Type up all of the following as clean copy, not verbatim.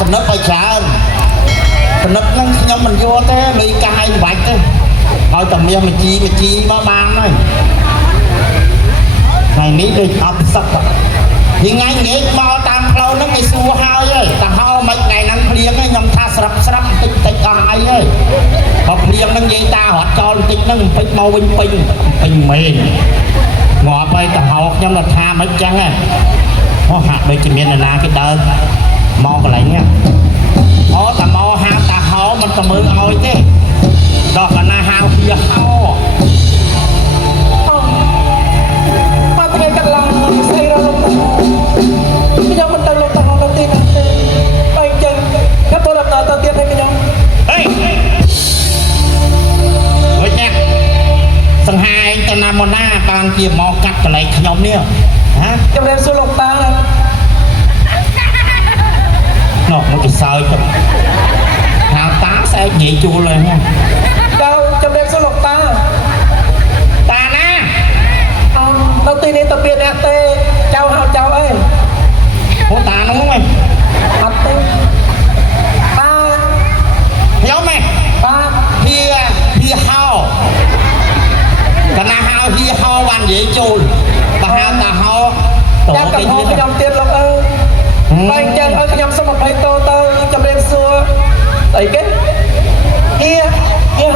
កំណត់ឲ្យច្រើនកំណត់ហ្នឹងខ្ញុំមិនយកទេលុយកាយមិនបាច់ទេឲ្យតែមាសមួយជីមកបានហើយថ្ងៃនេះដូចអត់សឹកថ្ងៃងាយមកតាមផ្លូវហ្នឹងគេសួរហើយតែហៅមិនថ្ងៃហ្នឹងភ្លៀងខ្ញុំថាស្រាប់តិចអស់អីហើយបើភ្លៀងហ្នឹងនិយាយតារត់ចោលបន្តិចហ្នឹងពេញមកវិញពេញមែនងាប់ហើយតែហៅខ្ញុំទៅថាមិនចឹងហ៎អូហាក់ដូចជាមាននរណាគេដើរមកកន្លែងនេះអូតែមកហាតាហៅមិនទៅមើលឲ្យទេដល់កណាហៅវាហៅមកទៅកន្លងស្អីរលំខ្ញុំមិនទៅលោកទៅហៅទៅទីណាទេបើអញ្ចឹងខ្ញុំទៅដល់ទៅទៀតឲ្យខ្ញុំហេវិញណាសង្ហាឯងទៅណាមកណាបានជាមកកាត់កន្លែងខ្ញុំនេះហ៎ខ្ញុំរៀនសួរលោកតានោះមកគេសើចទៅថាតាស្អែកនិយាយជួលហើយហ្នឹងដល់ជំរាបសួរលោកតាណានៅទីនេះទៅពីអ្នកទេចៅហៅចៅអីអូតានោះហ្នឹងអត់ទេតាខ្ញុំហ៎តាហៀហៅកណាហៅហៀហៅបាននិយាយចូលបើហៅតាហៅចាំកំហុសខ្ញុំទៀតលោកអើបើអញ្ចឹងឲ្យខ្ញុំសុំអភ័យទោសទៅជំរាបសួរអីគេហៀហៅ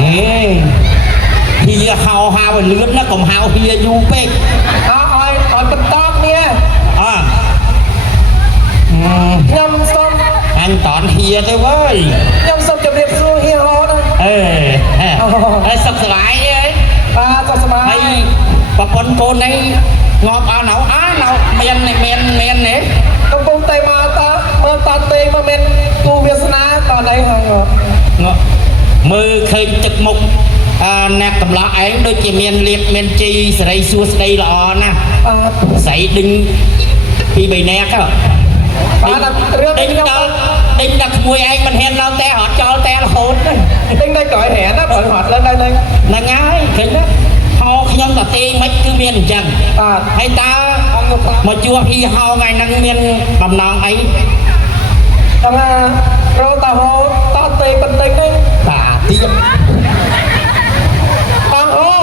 ហៀហៅហៅឲ្យលឿនណាកុំហៅហៀយូរពេកឲ្យបន្តគ្នាខ្ញុំសុំអញតន់ហៀទៅវើយខ្ញុំសុំជំរាបសួរហៀហៅអេសុខសប្បាយទេបាទសុខសប្បាយហើយប្រពន្ធកូននេះងាប់អស់នៅមាននេះកំពុងតែមកតមើលតទេមកមានគូវាសនាតនេះហើយមើលឃើញទឹកមុខអ្នកកំឡោះឯងដូចជាមានលៀបមានជីសេរីសួស្ដីល្អណាស់ស្រីដេញពី3នាក់ហ្នឹងបាទរឿងនេះខ្ញុំដេញដល់ក្មួយឯងមិនហ៊ានឡើងតែរត់ចោលតែរហូតដេញដល់ក្រោយហែនណាបើរត់ឡើងហ្នឹងហើយឃើញទេហោខ្ញុំតទេមិនគឺមានអញ្ចឹងបាទហើយតើមកជួបហីហោថ្ងៃហ្នឹងមានបំណងអីថារោតាហោតទេបន្តិចទេតាទៀតបងហោ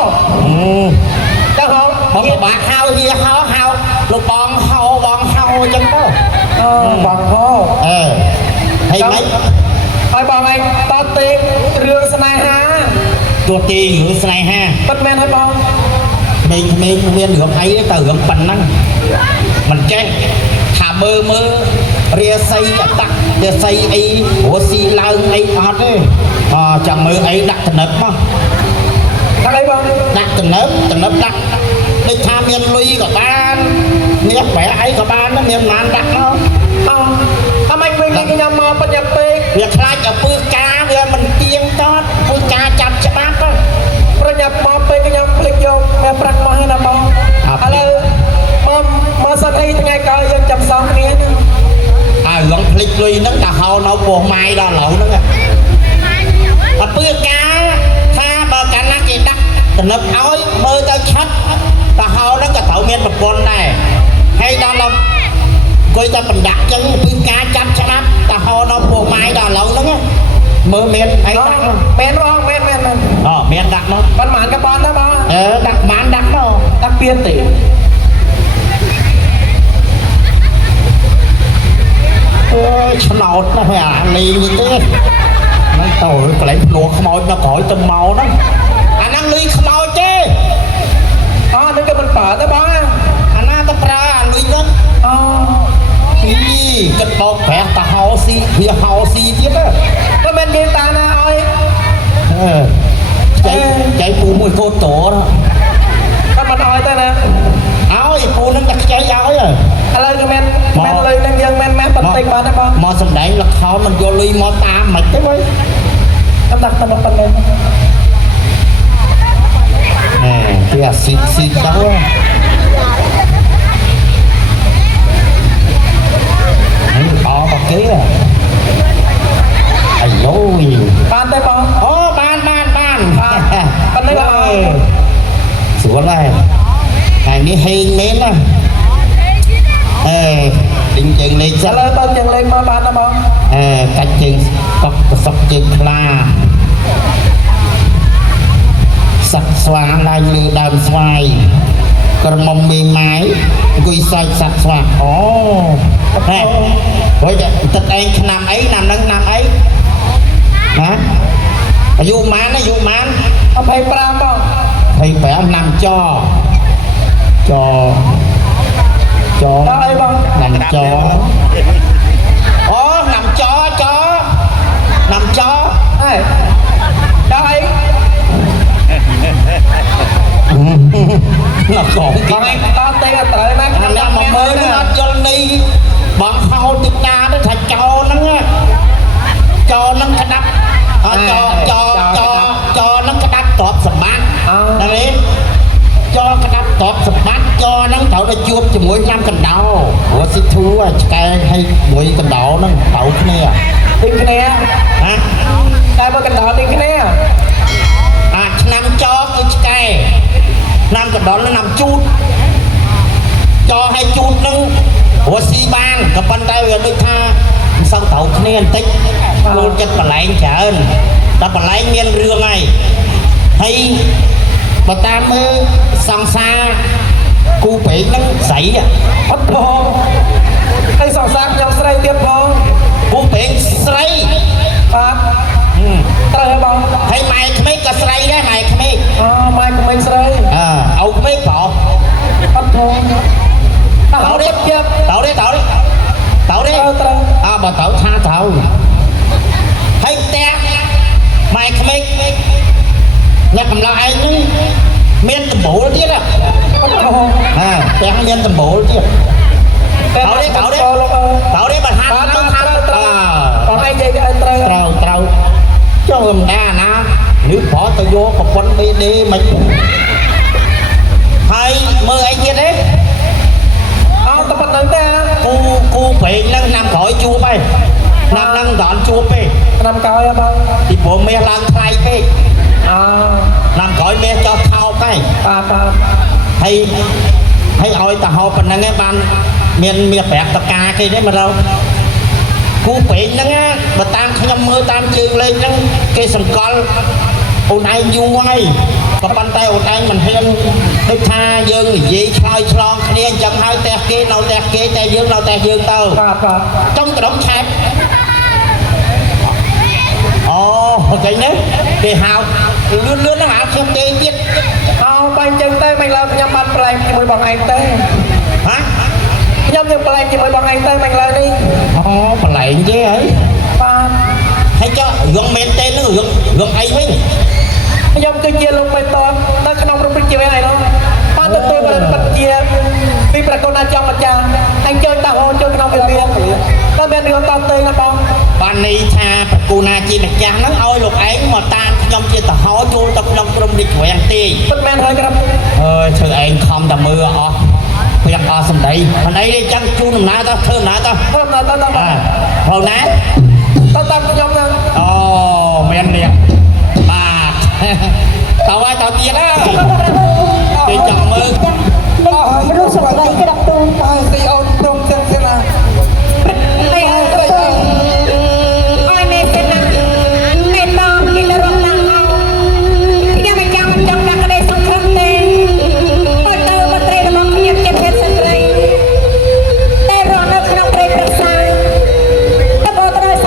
តើហោបងបាក់ហៅហីហោលោកបងហោអញ្ចឹងទៅបងហោហើយមិនហើយបងឯងតទេរឿងស្នេហាទោះទីរឿងស្នេហាពិតមែនហើយបងមេមានរឿងអីទៅរឿងប៉ុណ្ណឹងមិនចេះថាមើលរាសីអតរាសីអីរស់ស៊ីឡើងអីអត់ទេចាំមើលអីដាក់តំណឹបមកដាក់អីបងដាក់តំណឹបដាក់ដូចថាមានលុយក៏បាននេះបែអីក៏បានមានប៉ុន្មានដាក់មកអមិនវិញខ្ញុំមកបញ្ញាពេកវាខ្លាចឲ្យពើការវាមិនទៀងតតពើការចាប់ច្បាប់ប្រញាប់មកពេកខ្ញុំភ្លេចយកតែប្រាក់មកឲ្យណាបងឥឡូវមកសិនអីថ្ងៃក្រោយយើងចាំសងគ្នារឿងភ្លេចលុយហ្នឹងតែហៅនៅពោះម៉ាយដល់ឡូវហ្នឹងអពើការថាបើកាលណាគេដាក់តំណឹបឲ្យមើលទៅឆាត់តែហៅហ្នឹងក៏ត្រូវមានប្រព័ន្ធដែរហើយដល់ឡូវគួយតែបណ្ដាក់ចឹងពីការចាប់ច្បាប់តែហៅនៅពោះម៉ាយដល់ឡូវហ្នឹងមើលមានអីដាក់មែនបងមែនមានដាក់មកប៉ុន្មានក៏បានដែរបងដាក់បានដាក់មកដាក់ពៀនទេឆ្នោតណាស់អានេះទេមិនតើកន្លែងភ្លោះខ្មោចនៅក្រោយទៅមកហ្នឹងអាហ្នឹងលុយខ្មោចទេនឹងក៏មិនប្រើទេបងអាណាទៅប្រើអាលុយហ្នឹងគិតបោកប្រាស់តាហោស៊ីវាហោស៊ីទៀតទៅមិនមានតាណាឲ្យចៃពូមួយកោតតតែមិនឲ្យទេណាឲ្យពូនឹងតែខ្ចីឲ្យឥឡូវក៏មែនលុយនឹងយើងមែនបន្តិចបានទេបងមកសំដែងល្ខោនមិនយកលុយមកតាមមិនទេវិញខ្ញុំដាក់តែប៉ុណ្្នឹងគេអាស៊ីទៅមកគេអាយ៉ូយបានទេបងបានប៉ុណ្្នឹងស្រួលដែរថ្ងៃនេះហេងមែនណាដេញជើងលេងឥឡូវទៅជើងលេងមកបានទេបង ก็ประสบเจตคลาสักสว่างลายลือดาวสวายกระมมมีไม้กุยใส่สักสว่างอ๋อแม่เฮ้ยตัดเองนำไอ้นำนั่งนำไอ้ฮะอายุมันอายุมันเอาไปปรามบ่ไปแปะนำจอไอ้บ้างนำจออ๋อนำจอนำจอไอ้ได้หลับสองกินตาเตะกันเลยนะอันนี้มาเมื่อนี่จนนี่บางเขาติดงานได้ถ่ายจอนั่งจอนั่งกระดับจอนั่งกระดับตอบสมัครนั่นเองจอกระดับตอบสมัครจอนั่งเต่าได้จูบจมูกน้ำกันเดาหัวสิทัวแกให้มวยกันเดานั่งเต่าเนี่ยดิ้งเนี่ยฮะได้มากันเดาดิ้งเนี่ยนำจอคือแกนำกันเดาแล้วนำจูดจอให้จูดนึงหัวซีบานกับปันได้เวลาด้วยท่าsau tàu kia tích luôn chất bà lại trả ơn ta bà lại nghiên rương này hay bà ta mới sang xa cô bị nó xảy bắt bò hay sang xa nhau sợi tiếp bò cô bị sợi trời bò hay mày mấy cái sợi đấy mày mấy mày của mình sợi ông mấy cọ bắt bò tao đi bà tao tha tao hay té mày không biết nhà cầm lại nhưng miên tầm bộ đó chứ té miên tầm bộ đó chứ tao đi bà tha còn ai chơi cái trâu cho người ta nè nếu bỏ tao vô một con đi mày hay mơ anh kia đấy tao bắt nâng ta cô phải nằm khỏi chua bay nằm đón chua bay nằm coi không thì bộ mẹ làm thay cái nằm khỏi mẹ cho thao cái hay ôi ta họ phần năng ban miền bẹt ta ca cái đấy mà đâu cô phải nâng á mà tam không mưa tam trường lên nâng cái sừng con ôn ai vui có bàn tay ôn ai mình hiên đôi tha dương gì khai tròn kia chậm hai tè kia tè dương tao trong cái đống thép cái nếp để hào lươn nó hào xem tê tiết bàn chân tê mình làm nhâm bàn play chỉ mới bằng anh tê hả nhâm play chỉ mới bằng anh tê mình làm đi play chứ ấy hay cho gần men tên nó gần ai với nhâm cứ chia luôn mày to nó không rung chia này đâu ba tự tôi bật chia vì phải con trong mặt cha anh chơi tao hôn chơi không phải liền tao bên đường tao tê nó con ban này tha cô na chi mặt cha nó ôi lục ấy mà ta trong chia tao hó vô tao trong đi quen tì bên bên hơi cái sự anh không tao mưa bây giờ xong đấy hôm nay đi chăng chu nằm ná tao thơm ná tao hồi ná tao trong đó men đẹp tao ai tao tiền á thì chồng mơไม่รู้สมัยไหนก็ดับตูตีเอาตรงจังสินะไอ้เมย์เป็นนะเมย์ต้องกินแล้วร้องดังเอาที่ยังไม่จังจังดังกระเดสงครามเต้เปิดเตอมาเตะมองเงียบเก็บเงินสักไรแต่ร้องนักขนมเปรย์ประสานตะโกนตะโกน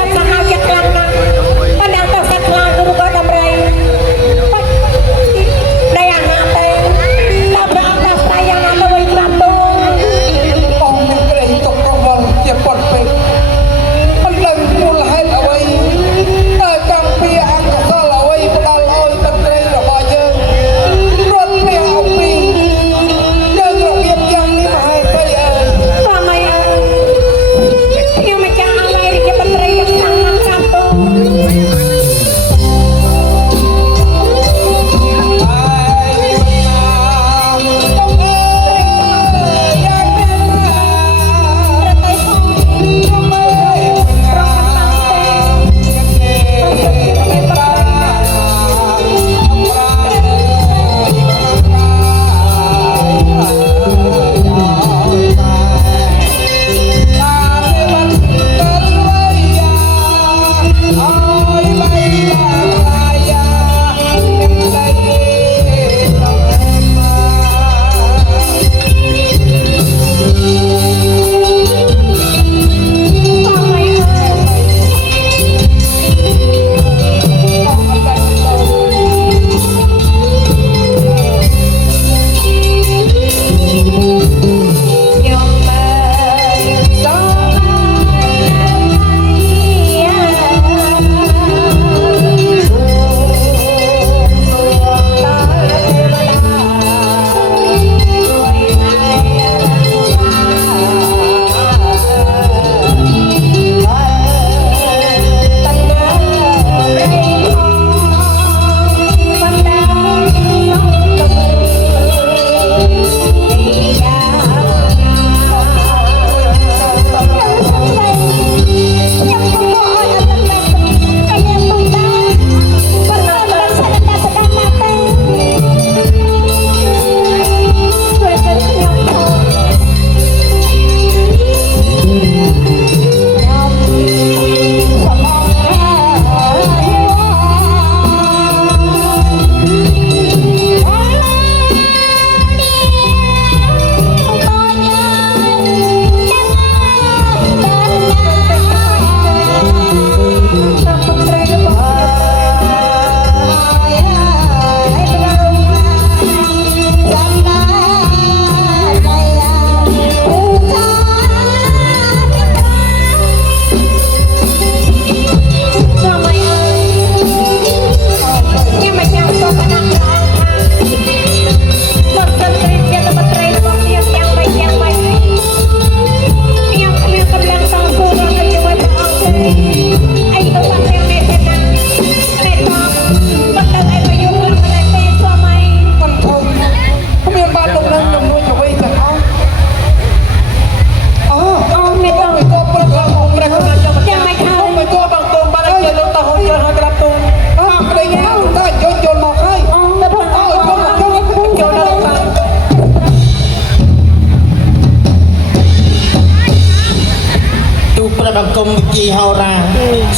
บង្គំវិជីហោរា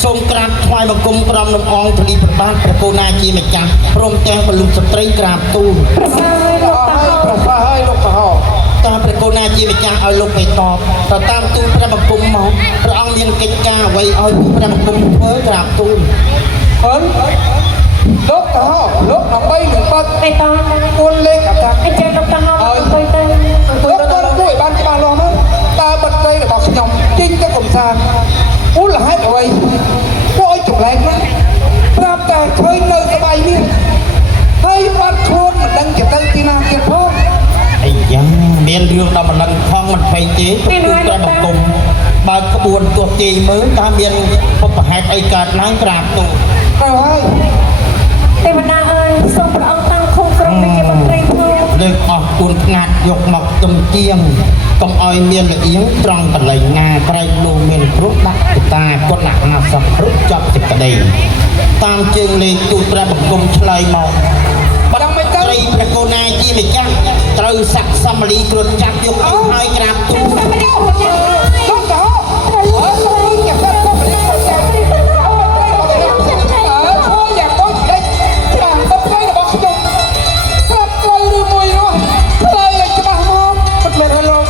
សូមក្រាបថ្វាយបង្គំក្រុមលំអងធលីប្របាទព្រះកូណាជាម្ចាស់ព្រមទាំងពលុស្ត្រីក្រាបទូលប្រសាឲ្យលោកកហោតាមព្រះកូណាជាម្ចាស់ឲ្យលោកបេតបទៅតាមទូលព្រះបង្គំមកព្រះអង្គមានកិច្ចការអ្វីឲ្យព្រះបង្គំធ្វើក្រាបទូលលោកកហោលោកដើម្បីនឹងបាត់បេតបគុណលេខអាកាសអញ្ចឹងលោកកហោឲ្យទៅលោកគាត់ជួយបានច្បាស់លាស់នោះតើបាត់ត្រីរបស់ខ្ញុំចេញទៅកំសាន្តឧលហេតុអ្វីពួកឲ្យចម្លែកណាស់ប្រាប់តែឃើញនៅស្បៃនេះហើយបាត់ខ្លួនមិនដឹងจะទៅទីណាទៀតផងអាយ៉ាមានរឿងដល់មិនដឹងផងមិនភ័យទេទូព្រះបង្គំបើក្បួនទោះទាយមើលតើមានពុទ្ធហេតុអីកើតឡើងក្រាបទូលហើយទេវតាអើយសូមព្រះអង្គតាំងឃុំក្រុងវិជាមន្ត្រីធ្វើលើកអស់គួនខ្ងាត់យកមកទំជាងកុំឲ្យមានលៀងត្រង់កន្លែងណាក្រែកនោះមានព្រោះដាក់តាគុណអាសព្រឹកចប់សេចក្តីតាមជើងលេខទូព្រះបង្គំឆ្លើយមកបាត់មិនត្រីព្រះកូណាជាម្ចាស់ត្រូវស័ក្តិសមលីគ្រុនចាប់យកទៅឲ្យក្រាបទូលលោកកោអើយយ៉ាងទៅទៅយ៉ាងដូចដេកចាំទៅទៅរបស់ខ្ញុំក្រាបត្រូវឬមួយនោះផ្លេឲ្យច្បាស់មកមិនមែនលោក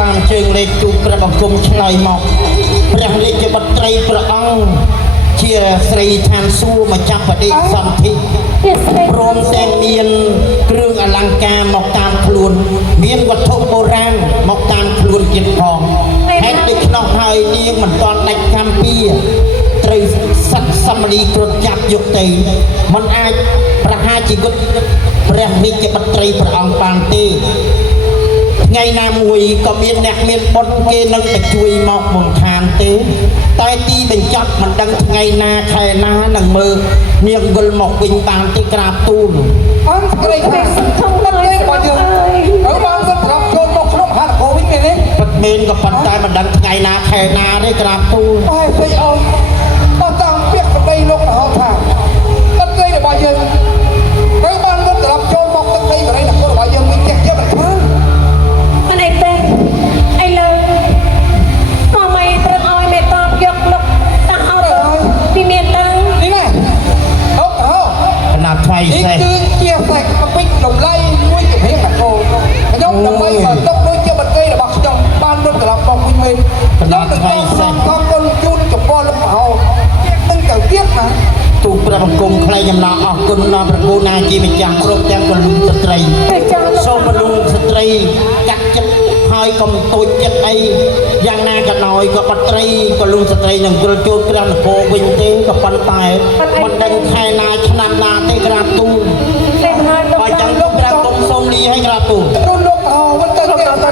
តាមជើងលេខទូព្រះបង្គំឆ្លើយមកព្រះរាជបុត្រីព្រះអង្គជាស្រីឋានសួគ៌មកចាប់បដិសន្ធិព្រមទាំងមានគ្រឿងអលង្ការមកតាមខ្លួនមានវត្ថុបុរាណមកតាមខ្លួនទៀតផងហេតុដូច្នោះហើយនាងមិនទាន់ដាច់កម្មពីត្រូវស័ក្តិសមលីគ្រុឌចាប់យកទៅមិនអាចប្រហារជីវិតព្រះរាជបុត្រីព្រះអង្គបានទេថ្ងៃណាមួយក៏មានអ្នកមានបុណ្យគេនឹងទៅជួយមកបង្ខានទេតែទីបញ្ចប់មិនដឹងថ្ងៃណាខែណានឹងមើលនាងវិលមកវិញបានទីក្រាបទូលអត់ក្រីក្រីសុំធំទៅរបស់យើងហើយបានសត្វត្រប់ចូលមកក្នុងហាត់កោវិញទេពិតមែនក៏ប៉ុន្តែមិនដឹងថ្ងៃណាខែណាទេក្រាបទូលតែស្អីអោយអត់តាមពាក្យប្តីលោកទៅហៅថាទឹកដីរបស់យើងហើយបានសត្វត្រប់ចូលមកទឹកដីបរិយាកាសរបស់យើងវិញចេះចេះមិនខ្លាំងមិនអីទេអីលើក៏មិនត្រូវឲ្យមេតបយកលោកតាហោពីមានតាំងនេះណាលោកហោកណាត់ថ្លៃសេះនេះគឺជាសេះពេញតម្លៃមួយជំនាញណាខ្ញុំដើម្បីបើទុកដូចជាបតីរបស់ខ្ញុំបានរត់ត្រឡប់មកវិញមែនកណាត់ថ្លៃសេះខំគុណជូនចំពោះលោកហោនឹងទៅទៀតណាទូព្រះបង្គំថ្លែងអំណរអរគុណដល់ព្រះគូណាជាម្ចាស់គ្រប់ទាំងពលុស្ត្រីសូមពលុស្ត្រីកាត់ចិត្តហើយកុំតូចចិត្តអីយ៉ាងណាក៏ដោយក៏បត្រីពលុស្ត្រីនឹងវិលចូលព្រះនគរវិញទេក៏ប៉ុន្តែមិនដឹងខែណាឆ្នាំណាទេក្រាបទូលបើចឹងលោកព្រះបង្គំសូមលីឲ្យក្រាបទូលលោកហោមិនទៅទៀតទៅ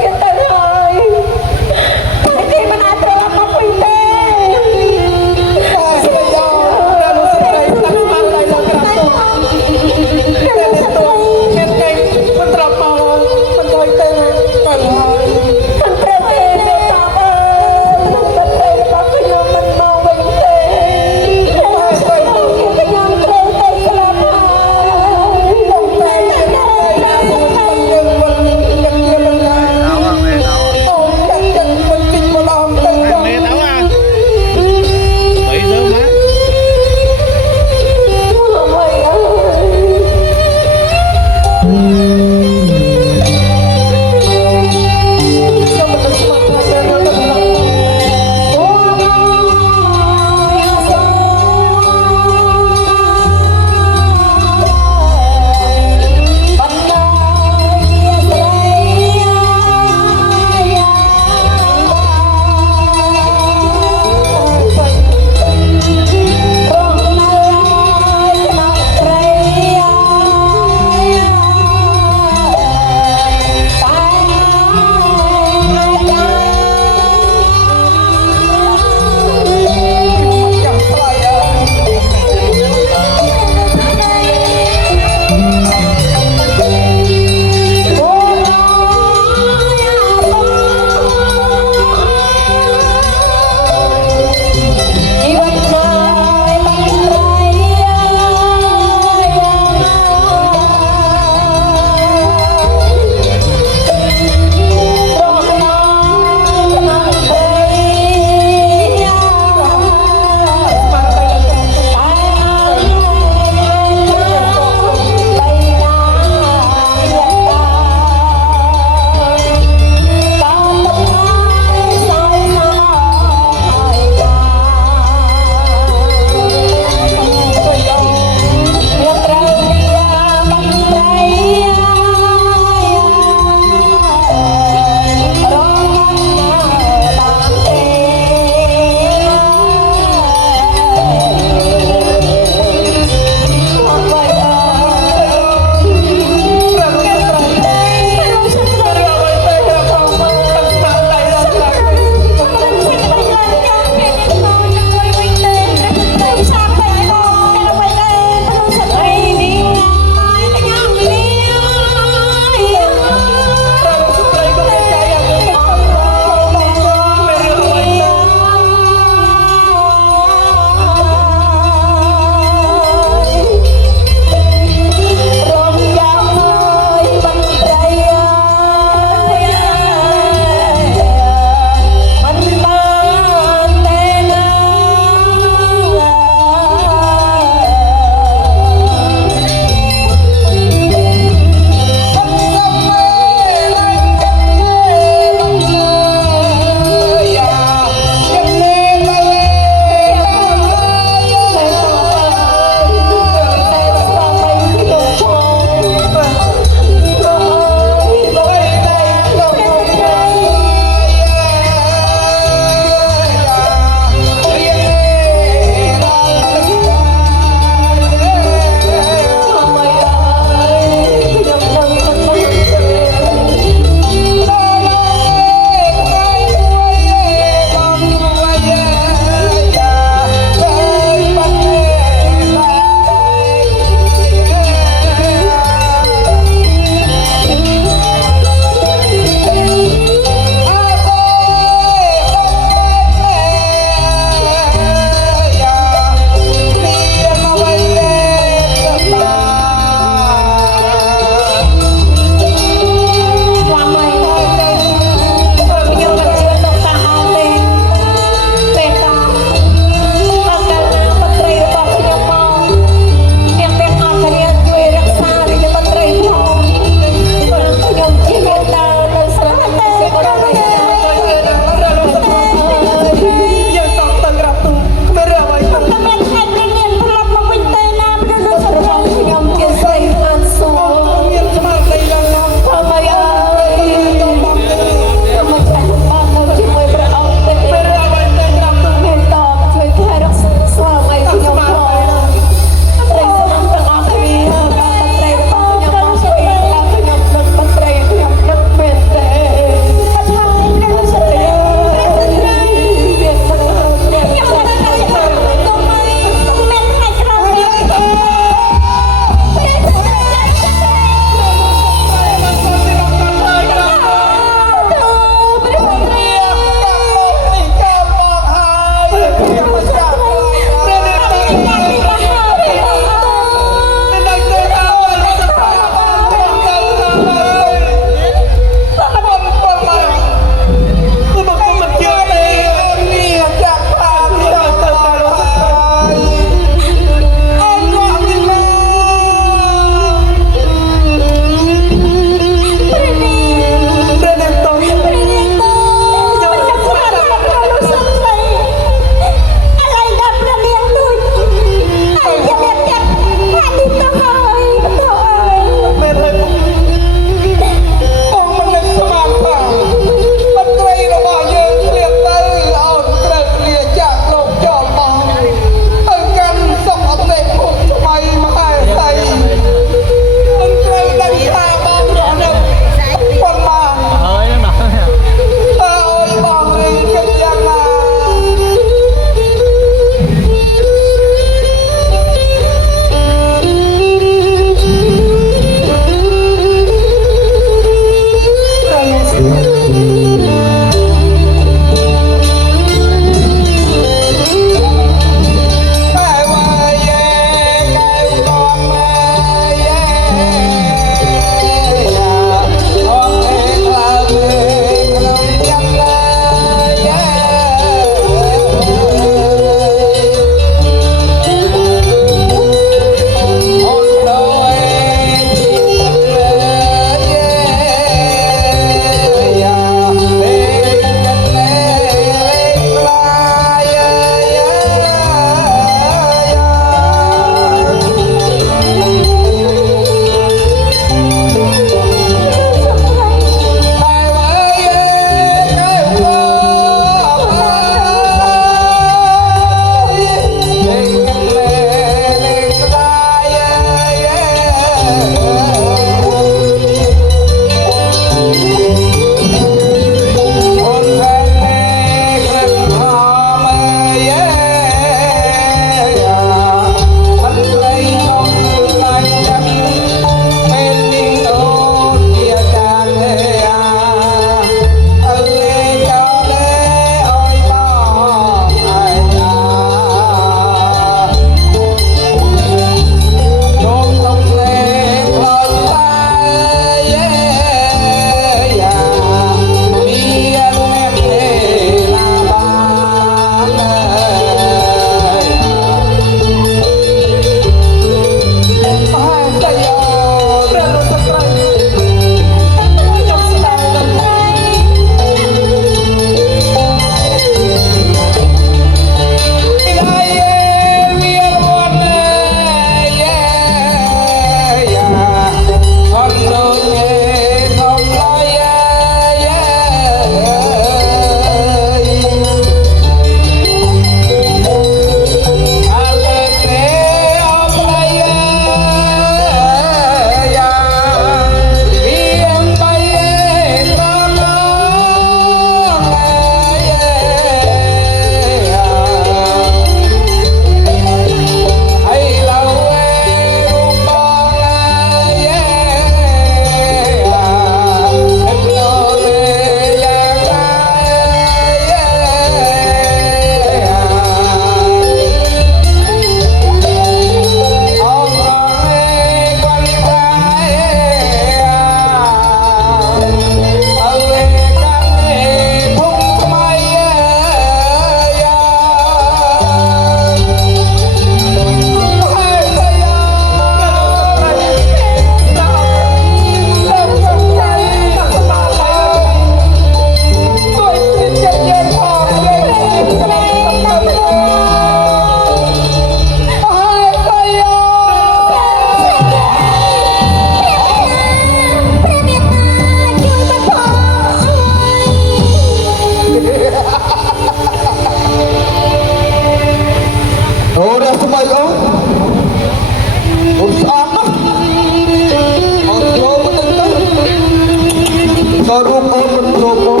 ក៏រួមអូនមិនព្រមបង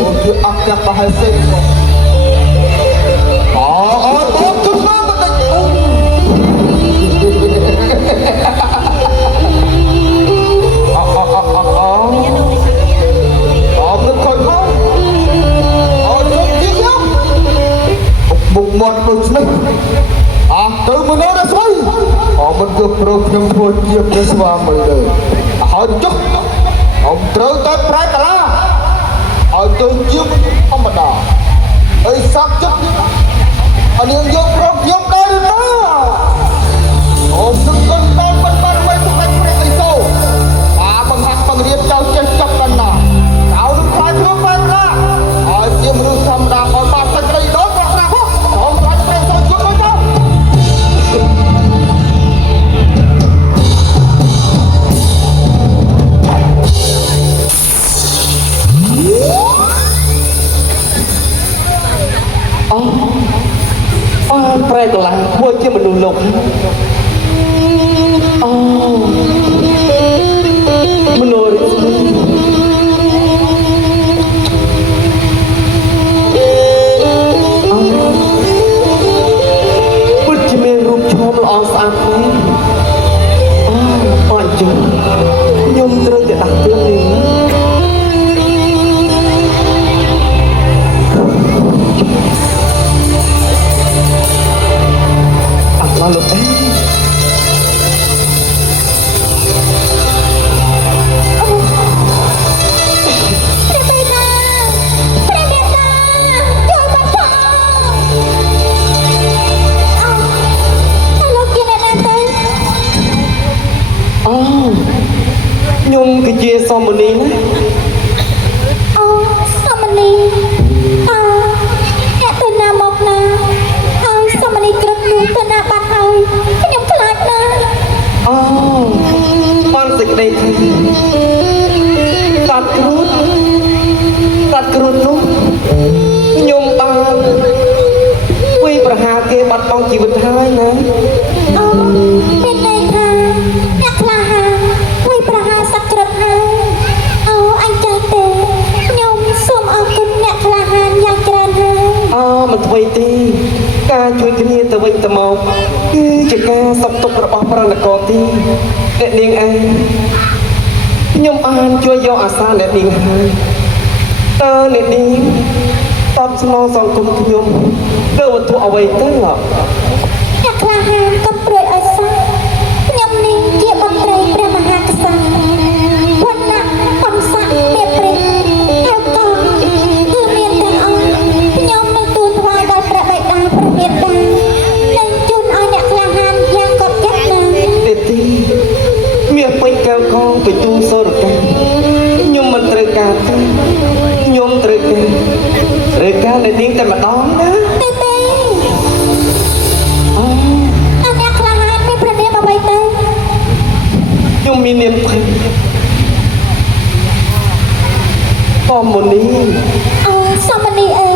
អូនជាអត់ចាក់ប្រហែលសេអូអូនបងជុំមកតិចអូនឹកខូចមកអូនជុំទៀតយកមុខមាត់ដូចនេះទៅមនុស្សស្វ័យមិនគឺប្រូខ្ញុំធ្វើជាព្រះស្វាមីទេហើយចុះត្រូវតែប្រែកាឡាឲ្យទៅជាធម្មតាអីសក់ចិត្តអានាងយកប្រូខ្ញុំដែរឬណាទឹកកូនតើមិនបានអ្វីសម្រាប់ព្រះឥសូរបង្ហាត់បង្រៀនចៅចេះចាប់កណ្ដាលចៅនឹងខ្លាចខ្លួនបែបណាហើយជាមនុស្សធម្មតាឲ្យបានសេចក្តីដល់ព្រះណាហោខ្ញុំខ្លាចព្រះសូរជួយមកចៅប្រែកន្លះមួយជាមនុស្សលោកមនុស្សពិតជាមានរូបឈមល្អស្អាតនេះអញ្ចឹងខ្ញុំត្រូវតែដាក់ទៀតនេះមកលោកខ្ញុំគឺជាសមនីណាសមនីអ្នកទៅណាមកណាហើយសមនីគ្រប់នោះទៅណាបាត់ហើយខ្ញុំខ្លាចណាស់បានសេចក្តីថាតាត់គ្រូនោះខ្ញុំបានវាយប្រហារគេបាត់បង់ជីវិតហើយណាមានន័យថាអ្នកក្លាហានវាយប្រហារសក្តិហើយអញ្ចឹងទេខ្ញុំសូមអរគុណអ្នកក្លាហានយ៉ាងច្រើនហើយមិនធ្វើទេការជួយគ្នាទៅវិញទៅមកគឺជាការសពទុករបស់ប្រណកោទីអ្នកនាងឯងខ្ញុំបានជួយយកអាសាអ្នកនាងហើយតើអ្នកនាងតបស្នងសង្គមខ្ញុំទៅវត្ថុអ្វីទៅអ្នកក្លាហានកុំព្រួយឲ្យសោះខ្ញុំនេះជាបុត្រីព្រះមហាក្សត្រវណ្ណៈបំស័កមេព្រិហើយក៏គឺមានទាំងអស់ខ្ញុំនឹងទូលថ្វាយដល់ព្រះបិតាព្រះមេត្តានិងជូនឲ្យអ្នកក្លាហានយ៉ាងកត់ចិត្តណាស់ទេទីមានពេញកែវកងទៅទូសូរកម្មខ្ញុំមិនត្រូវការទេខ្ញុំត្រូវការអ្នកនាងតែម្ដងណាទេអ្នកក្លាហានមានព្រះនាមអ្វីទៅខ្ញុំមាននាមភ័យសមនីសមនីអើ